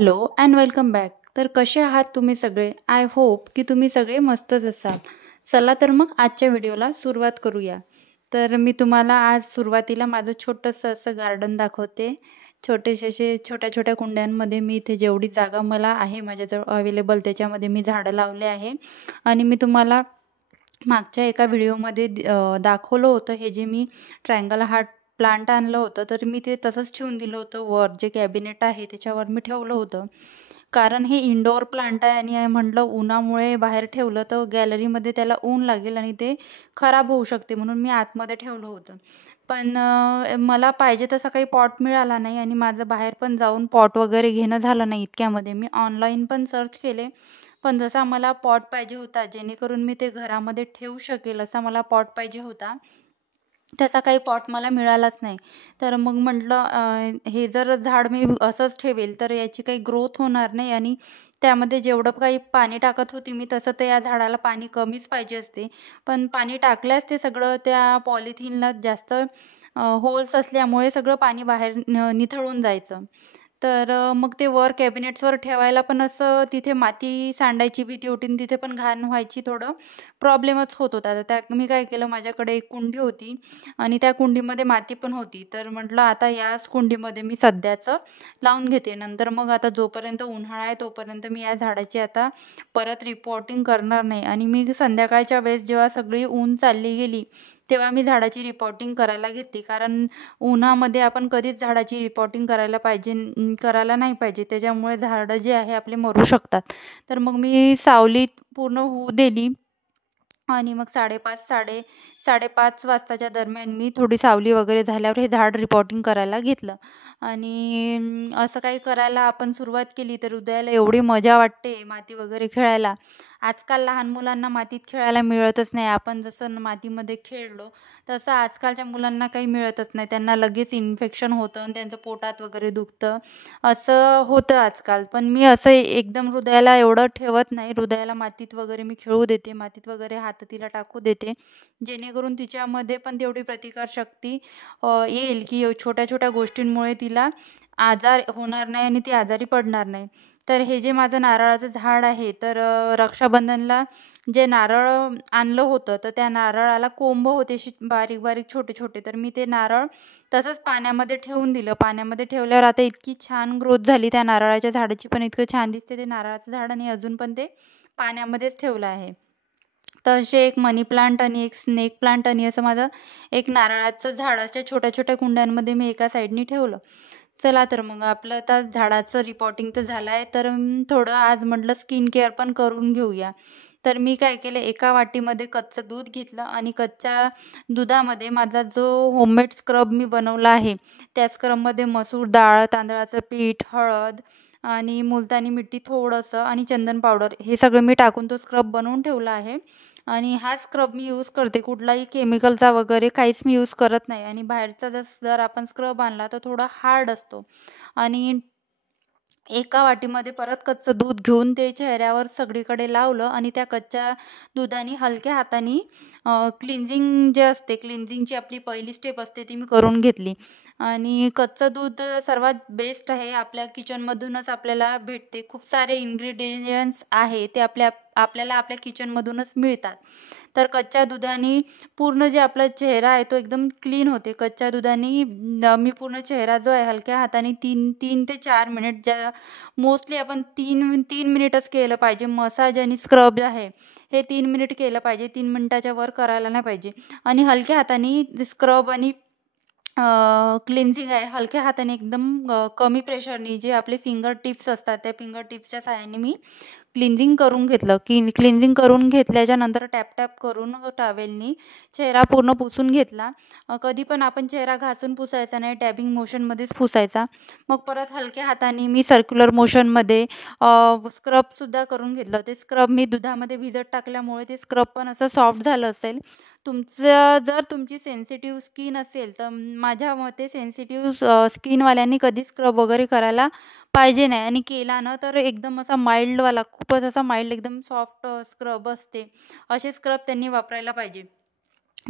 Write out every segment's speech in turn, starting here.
Hello and welcome back. तर कसे आहात तुम्ही सगळे? आय होप की तुम्ही सगळे मस्तच असाल. चला तर मग आजच्या व्हिडिओला सुरुवात करूया. तर मी तुम्हाला आज सुरुवातीला माझं छोटंसं असं गार्डन दाखवते. छोटेसे असे छोट्या-छोट्या कुंड्यांमध्ये मी इथे जेवढी जागा मला आहे माझ्याजवळ अवेलेबल त्याच्यामध्ये मी झाडं लावले आहे. आणि मी तुम्हाला मागच्या एका व्हिडिओमध्ये दाखवलं होतं हे जे मी ट्रायंगल हार्ट प्लांट आणलं होतं, तर मी ते तसंच ठेवून दिलं होतं. वर जे कॅबिनेट आहे त्याच्यावर मी ठेवलं होतं. कारण हे इंडोअर प्लांट आहे आणि म्हटलं उन्हामुळे बाहेर ठेवलं तर गॅलरीमध्ये त्याला ऊन लागेल आणि ते खराब होऊ शकते, म्हणून मी आतमध्ये ठेवलं होतं. पण मला पाहिजे तसा काही पॉट मिळाला नाही आणि माझं बाहेर पण जाऊन पॉट वगैरे घेणं झालं नाही इतक्यामध्ये. मी ऑनलाईन पण सर्च केले, पण जसा मला पॉट पाहिजे होता जेणेकरून मी ते घरामध्ये ठेवू शकेल असा मला पॉट पाहिजे होता, त्याचा काही पॉट मला मिळालाच नाही. तर मग म्हटलं हे जर झाड मी असंच ठेवेल तर याची काही ग्रोथ होणार नाही आणि त्यामध्ये जेवढं काही पाणी टाकत होती मी तसं तर या झाडाला पाणी कमीच पाहिजे असते. पण पाणी टाकल्यास ते सगळं त्या पॉलिथिनला जास्त होल्स असल्यामुळे सगळं पाणी बाहेर निथळून जायचं. तर मग ते वर कॅबिनेट्सवर ठेवायला पण असं तिथे माती सांडायची भीती होती आणि तिथे पण घाण व्हायची, थोडं प्रॉब्लेमच होत होता. तर त्या मी काय केलं, माझ्याकडे एक कुंडी होती आणि त्या कुंडीमध्ये माती पण होती. तर म्हटलं आता याच कुंडीमध्ये मी सध्याचं लावून घेते. नंतर मग आता जोपर्यंत उन्हाळा आहे तोपर्यंत मी या झाडाची आता परत रिपोर्टिंग करणार नाही. आणि मी संध्याकाळच्या वेळेस जेव्हा सगळी ऊन चालली गेली तेव्हा मी झाडाची रिपोर्टिंग करायला घेतली. कारण उन्हामध्ये आपण कधीच झाडाची रिपोर्टिंग करायला नाही पाहिजे. त्याच्यामुळे झाडं जे आहे आपले मरू शकतात. तर मग मी सावलीत पूर्ण होऊ दिली आणि मग 5:30 वाजताच्या दरम्यान मी थोडी सावली वगैरे झाल्यावर हे झाड रिपोर्टिंग करायला घेतलं. आणि असं काही करायला आपण सुरुवात केली तर हृदयाला एवढी मजा वाटते माती वगैरे खेळायला. आजकाल लहान मुलांना मातीत खेळायला मिळतच नाही. आपण जसं मातीमध्ये खेळलो तसं आजकालच्या मुलांना काही मिळतच नाही. त्यांना लगेच इन्फेक्शन होतं आणि त्यांचं पोटात वगैरे दुखतं, असं होतं आजकाल. पण मी असं एकदम हृदयाला एवढं ठेवत नाही. हृदयाला मातीत वगैरे मी खेळू देते, मातीत वगैरे हात तिला टाकू देते, जेणेकरून तिच्यामध्ये पण तेवढी प्रतिकारशक्ती येईल की छोट्या-छोट्या गोष्टींमुळे तिला आजार होणार नाही आणि ती आजारी पडणार नाही. तर हे जे माझं नारळाचं झाड आहे, तर रक्षाबंधनला जे नारळ आणलं होतं तर त्या नारळाला कोंब होते अशी बारीक-बारीक, छोटे-छोटे. तर मी ते नारळ तसंच पाण्यामध्ये ठेवून दिलं. पाण्यामध्ये ठेवल्यावर आता इतकी छान ग्रोथ झाली त्या नारळाच्या झाडाची, पण इतकं छान दिसते ते नारळाचं झाड आणि अजून पण ते पाण्यामध्येच ठेवलं आहे. तर असे एक मनी प्लांट आणि एक स्नेक प्लांट आणि असं माझं एक नारळाचं झाड अशा छोट्या-छोट्या कुंड्यांमध्ये मी एका साईडनी ठेवलं. चला तर मग आपलं आता झाडाचं रिपोर्टिंग तर झालं आहे, तर थोडं आज म्हटलं स्किन केअर पण करून घेऊया. तर मी काय केलं, एका वाटीमध्ये कच्चं दूध घेतलं आणि कच्च्या दुधामध्ये माझा जो होममेड स्क्रब मी बनवला आहे, त्या स्क्रबमध्ये मसूर डाळ, तांदळाचं पीठ, हळद आणि मुलतानी मिठी थोडंसं आणि चंदन पावडर हे सगळं मी टाकून तो स्क्रब बनवून ठेवला आहे. आणि हा स्क्रब मी यूज करते, कुठलाही केमिकलचा वगैरे काहीच मी यूज करत नाही. आणि बाहेरचा जर आपण स्क्रब आणला तर थोडा हार्ड असतो. आणि एका वाटीमध्ये परत कच्चं दूध घेऊन ते चेहऱ्यावर सगळीकडे लावलं आणि त्या कच्च्या दुधाने हलक्या हाताने क्लिन्झिंग जे असते, क्लिन्झिंगची आपली पहिली स्टेप असते ती मी करून घेतली. आणि कच्चं दूध सर्वात बेस्ट आहे, आपल्या किचनमधूनच आपल्याला भेटते. खूप सारे इन्ग्रेडियंट्स आहे ते आपल्याला आपल्या किचनमधूनच मिळतात. तर कच्च्या दुधाने पूर्ण जे आपला चेहरा आहे तो एकदम क्लीन होते. कच्च्या दुधाने मी पूर्ण चेहरा जो आहे हलक्या हाताने 3 ते 4 मिनिट, ज्या मोस्टली आपण 3 मिनिटच केलं पाहिजे. मसाज आणि स्क्रब आहे हे 3 मिनिट केलं पाहिजे, 3 मिनिटाच्या वर करायला नाही पाहिजे. आणि हलक्या हाताने स्क्रब आणि क्लिन्झिंग आहे हलक्या हाताने एकदम कमी प्रेशरनी, जे आपले फिंगर टिप्स असतात त्या फिंगर टिप्सच्या सहाय्याने मी क्लिन्झिंग करून घेतलं. क्लिन्झिंग करून घेतल्याच्या नंतर टॅप करून टॉवेलनी चेहरा पूर्ण पुसून घेतला. कधी पण आपण चेहरा घासून पुसायचा नाही, टॅबिंग मोशनमध्येच पुसायचा. मग परत हलक्या हाताने मी सर्क्युलर मोशनमध्ये स्क्रबसुद्धा करून घेतलं. ते स्क्रब मी दुधामध्ये भिजत टाकल्यामुळे ते स्क्रब पण असं सॉफ्ट झालं असेल. जर तुमची सेन्सिटिव्ह स्किन असेल तर माझ्या मते सेन्सिटिव्ह स्किनवाल्यांनी कधी स्क्रब वगैरे करायला पाहिजे नाही. आणि केला ना तर एकदम असा माइल्डवाला, खूपच असा माइल्ड एकदम सॉफ्ट स्क्रब असते, असे स्क्रब त्यांनी वापरायला पाहिजे.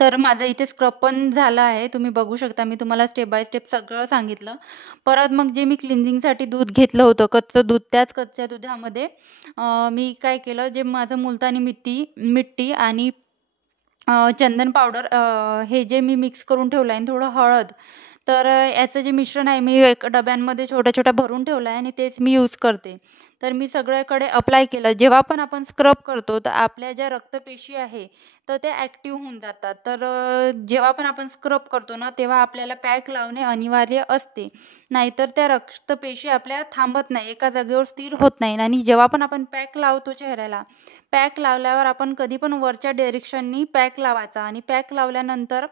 तर माझं इथे स्क्रब पण झालं आहे, तुम्ही बघू शकता. मी तुम्हाला स्टेप बाय स्टेप सगळं सांगितलं. परत मग जे मी क्लिन्झिंगसाठी दूध घेतलं होतं, कच्चं दूध, त्याच कच्च्या दुधामध्ये मी काय केलं, जे माझं मुलतानी मिट्टी आणि चंदन पावडर, हे जे मी मिक्स करून ठेवलं आहे आणि थोडं हळद, तर याचं जे मिश्रण आहे मी एक डब्यांमध्ये छोट्या छोट्या भरून ठेवलं आहे आणि तेच मी यूज करते. तर मी सगळ्याकडे अप्लाय केलं. जेव्हा पण आपण स्क्रब करतो तर आपल्या ज्या रक्तपेशी आहे तर त्या ॲक्टिव्ह होऊन जातात. तर जेव्हा पण आपण स्क्रब करतो ना, तेव्हा आपल्याला पॅक लावणे अनिवार्य असते. नाहीतर त्या रक्तपेशी आपल्या थांबत नाही, एका जागेवर स्थिर होत नाही. आणि जेव्हा पण आपण पॅक लावतो चेहऱ्याला, पॅक लावल्यावर आपण कधी पण वरच्या डायरेक्शननी पॅक लावायचा आणि पॅक लावल्यानंतर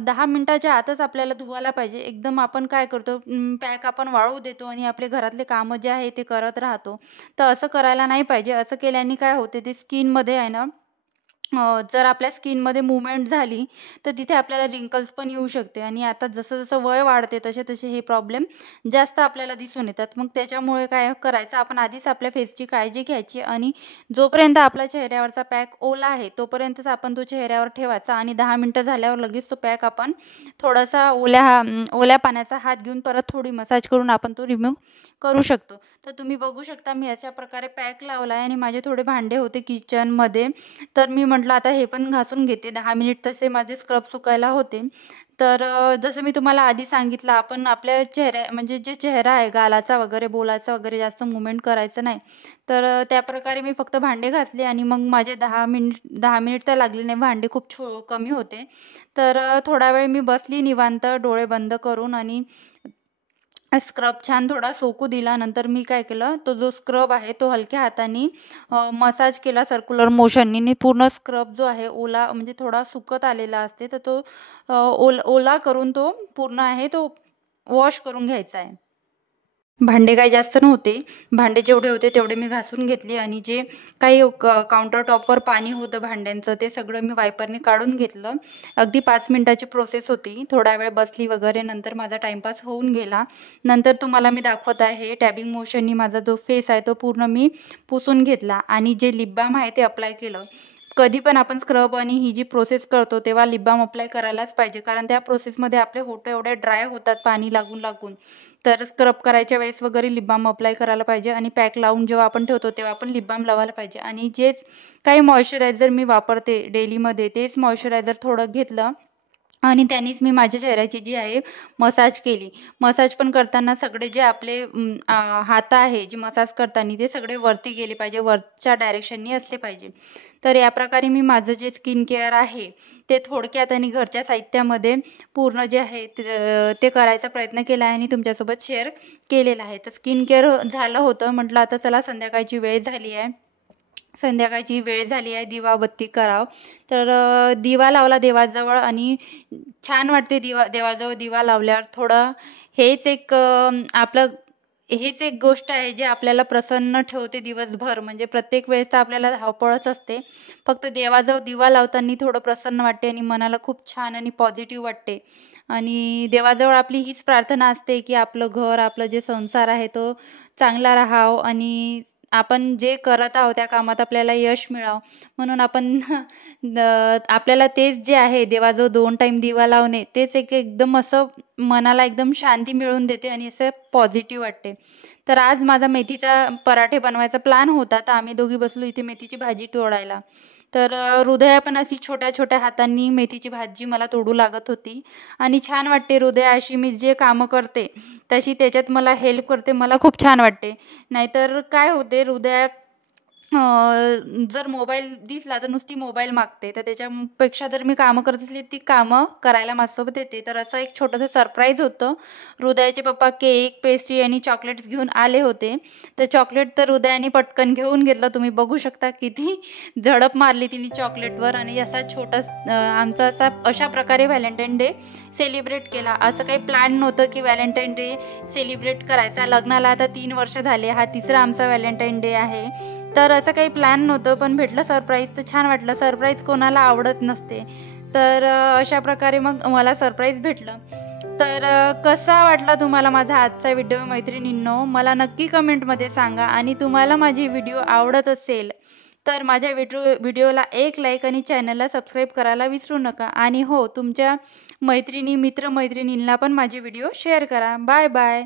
10 मिनिटाच्या आतच आपल्याला धुवायला पाहिजे. एकदम आपण काय करतो, पॅक आपण वाळू देतो आणि आपले घरातले कामं जे आहे ते करत राहतो. तर असं करायला नाही पाहिजे. असं केल्याने काय होते, ते स्किनमध्ये आहे ना, जर आपल्या स्किनमध्ये मूव्हमेंट झाली तर तिथे आपल्याला रिंकल्स पण येऊ शकते. आणि आता जसं जसं वय वाढते तसे तसे हे प्रॉब्लेम जास्त आपल्याला दिसून येतात. मग त्याच्यामुळे काय करायचं, आपण आधीच आपल्या फेसची काळजी घ्यायची आणि जोपर्यंत आपल्या चेहऱ्यावरचा पॅक ओला आहे तोपर्यंतच आपण तो चेहऱ्यावर ठेवायचा आणि 10 मिनटं झाल्यावर लगेच तो पॅक आपण थोडासा ओल्या पाण्याचा हात घेऊन परत थोडी मसाज करून आपण तो रिमूव्ह करू शकतो. तर तुम्ही बघू शकता मी याच्या प्रकारे पॅक लावला आहे आणि माझे थोडे भांडे होते किचनमध्ये, तर मी म्हटलं आता हे पण घासून घेते. 10 मिनिट तसे माझे स्क्रब सुकायला होते. तर जसं मी तुम्हाला आधी सांगितलं, आपण आपल्या म्हणजे जे चेहरा आहे गालाचा वगैरे, बोलाचा वगैरे जास्त मूवमेंट करायचं नाही. तर त्याप्रकारे मी फक्त भांडे घासले आणि मग माझे 10 मिनिट तर लागले नाही, भांडे खूप कमी होते. तर थोडा वेळ मी बसली निवांत डोळे बंद करून आणि स्क्रब छान थोडा सोकू दिला. नंतर मी काय केलं, तो जो स्क्रब आहे तो हलक्या हाताने मसाज केला सर्क्युलर मोशननी. पूर्ण स्क्रब जो आहे ओला, म्हणजे थोडा सुकत आलेला असते, तर तो ओला करून तो पूर्ण आहे तो वॉश करून घ्यायचा आहे. भांडे काही जास्त नव्हते, भांडे जेवढे होते तेवढे मी घासून घेतली आणि जे काही काउंटर टॉपवर पाणी होतं भांड्यांचं ते सगळं मी वायपरने काढून घेतलं. अगदी 5 मिनिटाची प्रोसेस होती. थोडा वेळ बसली वगैरे, नंतर माझा टाईमपास होऊन गेला. नंतर तुम्हाला मी दाखवत आहे, टॅबिंग मोशननी माझा जो फेस आहे तो पूर्ण मी पुसून घेतला आणि जे लिप बाम आहे ते अप्लाय केलं. कधी पण आपण स्क्रब आणि ही जी प्रोसेस करतो तेव्हा लिप बाम अप्लाय करायलाच पाहिजे, कारण त्या प्रोसेसमध्ये आपले होठ एवढे ड्राय होतात पाणी लागून लागून. तर स्क्रब करायच्या वेळेस वगैरे लिप बाम अप्लाय करायला पाहिजे आणि पॅक लावून जेव्हा आपण ठेवतो तेव्हा आपण लिप बाम लावायला पाहिजे. आणि जेच काही मॉइश्चरायझर मी वापरते डेलीमध्ये तेच मॉइश्चरायझर थोडं घेतलं आणि त्यांनीच मी माझ्या चेहऱ्याची जी आहे मसाज केली. मसाज पण करताना सगळे जे आपले हात आहे जे मसाज करताना ते सगळे वरती गेले पाहिजे, वरच्या डायरेक्शननी असले पाहिजे. तर या प्रकारे मी माझं जे स्किन केअर आहे ते थोडक्यात आणि घरच्या साहित्यामध्ये पूर्ण जे आहे ते करायचा प्रयत्न केला आहे आणि तुमच्यासोबत शेअर केलेला आहे. तर स्किन केअर झालं होतं, म्हटलं आता चला संध्याकाळची वेळ झाली आहे, दिवाबत्ती करावं. तर दिवा लावला देवाजवळ आणि छान वाटते देवाजवळ दिवा लावल्यावर. थोडं हेच एक गोष्ट आहे जे आपल्याला प्रसन्न ठेवते दिवसभर. म्हणजे प्रत्येक वेळेस तर आपल्याला धावपळच असते, फक्त देवाजवळ दिवा लावताना थोडं प्रसन्न वाटते आणि मनाला खूप छान आणि पॉझिटिव्ह वाटते. आणि देवाजवळ आपली हीच प्रार्थना असते की आपलं घर, आपलं जे संसार आहे तो चांगला राहावं आणि आपण जे करत आहोत त्या कामात आपल्याला यश मिळावं. म्हणून आपण आपल्याला तेच जे आहे देवाजवळ 2 टाईम दिवा लावणे तेच एकदम असं मनाला एकदम शांती मिळवून देते आणि असं पॉझिटिव्ह वाटते. तर आज माझा मेथीचा पराठे बनवायचा प्लॅन होता, तर आम्ही दोघी बसलो इथे मेथीची भाजी तोडायला. तर हृदया पण अशी छोट्या छोट्या हातांनी मेथीची भाजी मला तोडू लागत होती आणि छान वाटते. हृदया अशी मी जे कामं करते तशी त्याच्यात मला हेल्प करते, मला खूप छान वाटते. नाहीतर काय होते, हृदया जर मोबाईल दिसला तर नुसती मोबाईल मागते. तर त्याच्यापेक्षा जर मी कामं करत असली ती कामं करायला माझ्यासोबत येते. तर असं एक छोटंसं सरप्राईज होतं. हृदयाचे पप्पा केक, पेस्ट्री आणि चॉकलेट्स घेऊन आले होते. तर चॉकलेट तर हृदयाने पटकन घेऊन घेतलं. तुम्ही बघू शकता किती झडप मारली तिने चॉकलेटवर. आणि आमचा अशा प्रकारे व्हॅलेंटाईन डे सेलिब्रेट केला. असं काही प्लॅन नव्हतं की व्हॅलेंटाईन डे सेलिब्रेट करायचा. लग्नाला आता 3 वर्ष झाले, हा तिसरा आमचा व्हॅलेंटाईन डे आहे. तर असं काही प्लॅन नव्हतं, पण भेटलं सरप्राईज तर छान वाटलं. सरप्राईज कोणाला आवडत नसते. तर अशा प्रकारे मग मला सरप्राईज भेटलं. तर कसा वाटला तुम्हाला माझा आजचा व्हिडिओ मैत्रिणींनो, मला नक्की कमेंटमध्ये सांगा. आणि तुम्हाला माझी व्हिडिओ आवडत असेल तर माझ्या व्हिडिओला एक लाईक आणि चॅनलला सबस्क्राईब करायला विसरू नका. आणि हो, तुमच्या मैत्रिणी मित्रमैत्रिणींना पण माझे व्हिडिओ शेअर करा. Bye bye.